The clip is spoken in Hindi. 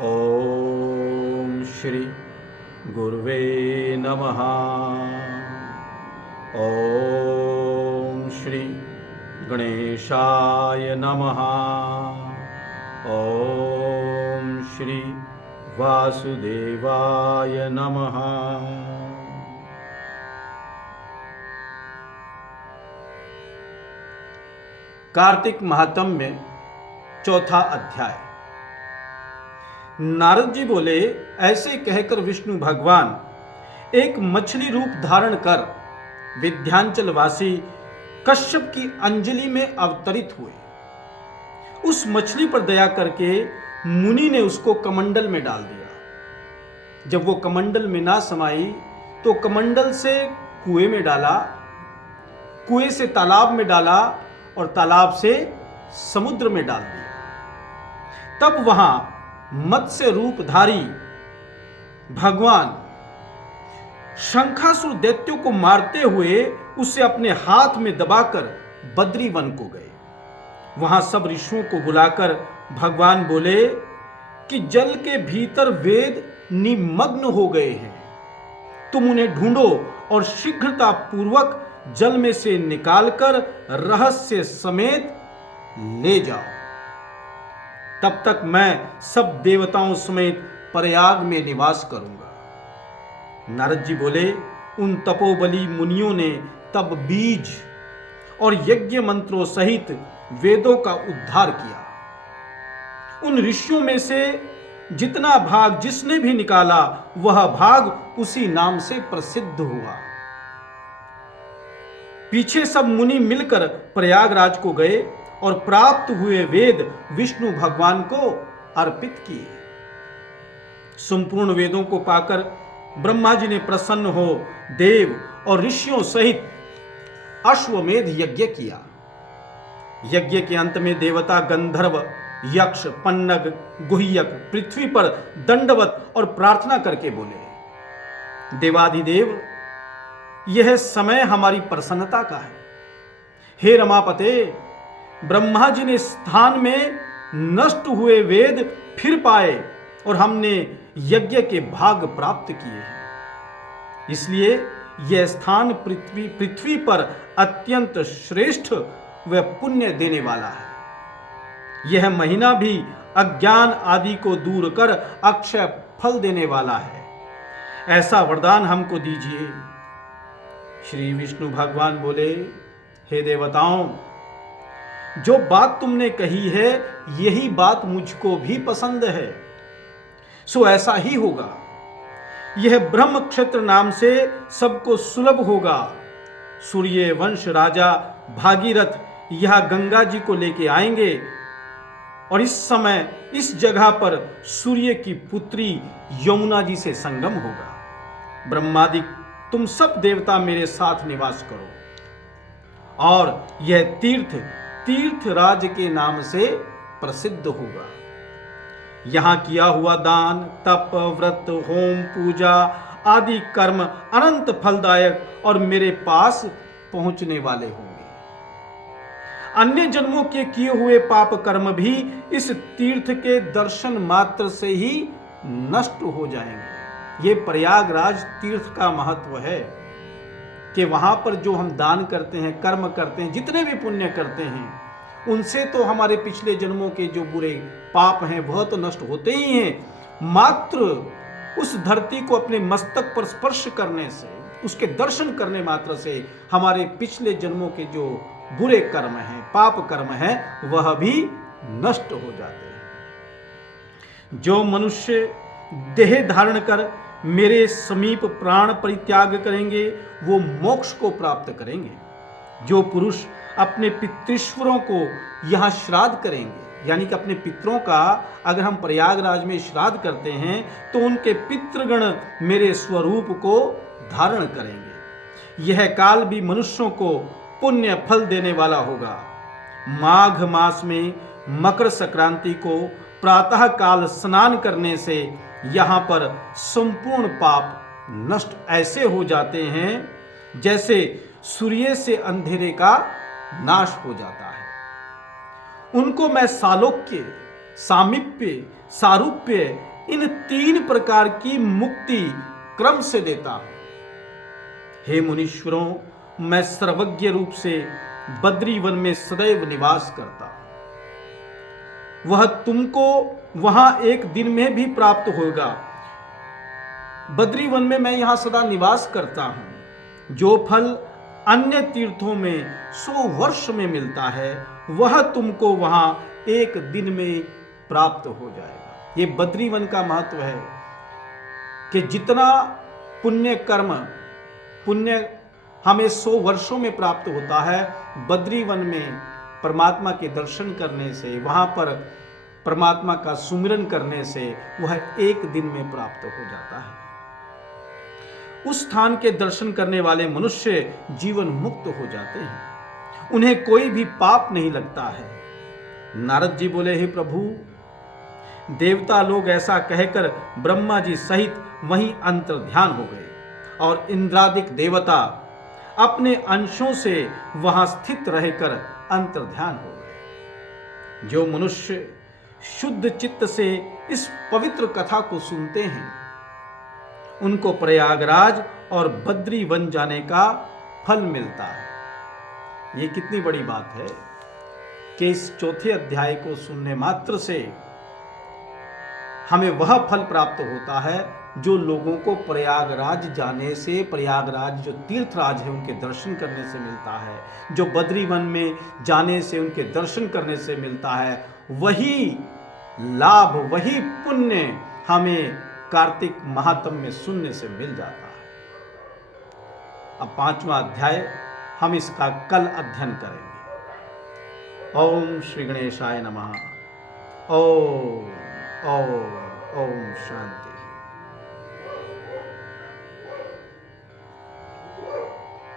ओम श्री गुरुवे नमः। ओम श्री गणेशाय नमः। ओम श्री वासुदेवाय नमः। कार्तिक महात्म्य में चौथा अध्याय। नारद जी बोले, ऐसे कहकर विष्णु भगवान एक मछली रूप धारण कर विंध्याचल वासी कश्यप की अंजलि में अवतरित हुए। उस मछली पर दया करके मुनि ने उसको कमंडल में डाल दिया। जब वो कमंडल में ना समाई तो कमंडल से कुएं में डाला, कुएं से तालाब में डाला और तालाब से समुद्र में डाल दिया। तब वहां मत्स्य रूपधारी भगवान शंखासुर दैत्यों को मारते हुए उसे अपने हाथ में दबाकर बद्री वन को गए। वहां सब ऋषियों को बुलाकर भगवान बोले कि जल के भीतर वेद निमग्न हो गए हैं, तुम उन्हें ढूंढो और शीघ्रता पूर्वक जल में से निकालकर रहस्य समेत ले जाओ। तब तक मैं सब देवताओं समेत प्रयाग में निवास करूंगा। नारद जी बोले, उन तपोबली मुनियों ने तब बीज और यज्ञ मंत्रों सहित वेदों का उद्धार किया। उन ऋषियों में से जितना भाग जिसने भी निकाला वह भाग उसी नाम से प्रसिद्ध हुआ। पीछे सब मुनि मिलकर प्रयागराज को गए और प्राप्त हुए वेद विष्णु भगवान को अर्पित किए। संपूर्ण वेदों को पाकर ब्रह्मा जी ने प्रसन्न हो देव और ऋषियों सहित अश्वमेध यज्ञ किया। यज्ञ के अंत में देवता गंधर्व, यक्ष, पन्नग, गुह्यक पृथ्वी पर दंडवत और प्रार्थना करके बोले, देवाधिदेव, यह समय हमारी प्रसन्नता का है। हे रमापते, ब्रह्मा जी ने स्थान में नष्ट हुए वेद फिर पाए और हमने यज्ञ के भाग प्राप्त किए हैं। इसलिए यह स्थान पृथ्वी पर अत्यंत श्रेष्ठ व पुण्य देने वाला है। यह महीना भी अज्ञान आदि को दूर कर अक्षय फल देने वाला है। ऐसा वरदान हमको दीजिए। श्री विष्णु भगवान बोले, हे देवताओं, जो बात तुमने कही है यही बात मुझको भी पसंद है, सो ऐसा ही होगा। यह ब्रह्म क्षेत्र नाम से सबको सुलभ होगा। सूर्य वंश राजा भागीरथ यह गंगा जी को लेके आएंगे और इस समय इस जगह पर सूर्य की पुत्री यमुना जी से संगम होगा। ब्रह्मादि तुम सब देवता मेरे साथ निवास करो और यह तीर्थराज के नाम से प्रसिद्ध होगा। यहां किया हुआ दान, तप, व्रत, होम, पूजा आदि कर्म अनंत फलदायक और मेरे पास पहुंचने वाले होंगे। अन्य जन्मों के किए हुए पाप कर्म भी इस तीर्थ के दर्शन मात्र से ही नष्ट हो जाएंगे। ये प्रयागराज तीर्थ का महत्व है कि वहां पर जो हम दान करते हैं, कर्म करते हैं, जितने भी पुण्य करते हैं, उनसे तो हमारे पिछले जन्मों के जो बुरे पाप हैं वह तो नष्ट होते ही हैं। मात्र उस धरती को अपने मस्तक पर स्पर्श करने से, उसके दर्शन करने मात्र से हमारे पिछले जन्मों के जो बुरे कर्म हैं, पाप कर्म हैं, वह भी नष्ट हो जाते हैं। जो मनुष्य देह धारण कर मेरे समीप प्राण परित्याग करेंगे वो मोक्ष को प्राप्त करेंगे। जो पुरुष अपने पितृश्वरों को यहाँ श्राद्ध करेंगे, यानी कि अपने पितरों का अगर हम प्रयागराज में श्राद्ध करते हैं तो उनके पितृगण मेरे स्वरूप को धारण करेंगे। यह काल भी मनुष्यों को पुण्य फल देने वाला होगा। माघ मास में मकर संक्रांति को प्रातः काल स्नान करने से यहाँ पर संपूर्ण पाप नष्ट ऐसे हो जाते हैं जैसे सूर्य से अंधेरे का नाश हो जाता है। उनको मैं सालोक्य, सामीप्य, सारूप्य इन 3 प्रकार की मुक्ति क्रम से देता हूं। हे मुनीश्वरों, मैं सर्वज्ञ रूप से बद्री वन में सदैव निवास करता हूं। वह तुमको वहां एक दिन में भी प्राप्त होगा। बद्री वन में मैं यहां सदा निवास करता हूं। जो फल अन्य तीर्थों में 100 वर्ष में मिलता है, वह तुमको वहां एक दिन में प्राप्त हो जाएगा। ये बद्री वन का महत्व है कि जितना पुण्य हमें 100 वर्षों में प्राप्त होता है, बद्री वन में परमात्मा के दर्शन करने से, वहां पर परमात्मा का सुमिरन करने से वह एक दिन में प्राप्त हो जाता है। उस स्थान के दर्शन करने वाले मनुष्य जीवन मुक्त हो जाते हैं, उन्हें कोई भी पाप नहीं लगता है। नारद जी बोले, हे प्रभु, देवता लोग ऐसा कहकर ब्रह्मा जी सहित वहीं अंतर्ध्यान हो गए और इंद्रादिक देवता अपने अंशों से वहां स्थित रहकर अंतर्ध्यान हो गए। जो मनुष्य शुद्ध चित्त से इस पवित्र कथा को सुनते हैं, उनको प्रयागराज और बद्री वन जाने का फल मिलता है। ये कितनी बड़ी बात है कि इस 4थे अध्याय को सुनने मात्र से हमें वह फल प्राप्त होता है जो लोगों को प्रयागराज जाने से, प्रयागराज जो तीर्थराज है उनके दर्शन करने से मिलता है, जो बद्री वन में जाने से उनके दर्शन करने से मिलता है। वही लाभ, वही पुण्य हमें कार्तिक महात्म्य में सुनने से मिल जाता है। अब 5वां अध्याय हम इसका कल अध्ययन करेंगे। ओम श्री गणेशाय नमः। ओम ओम ओम शांति।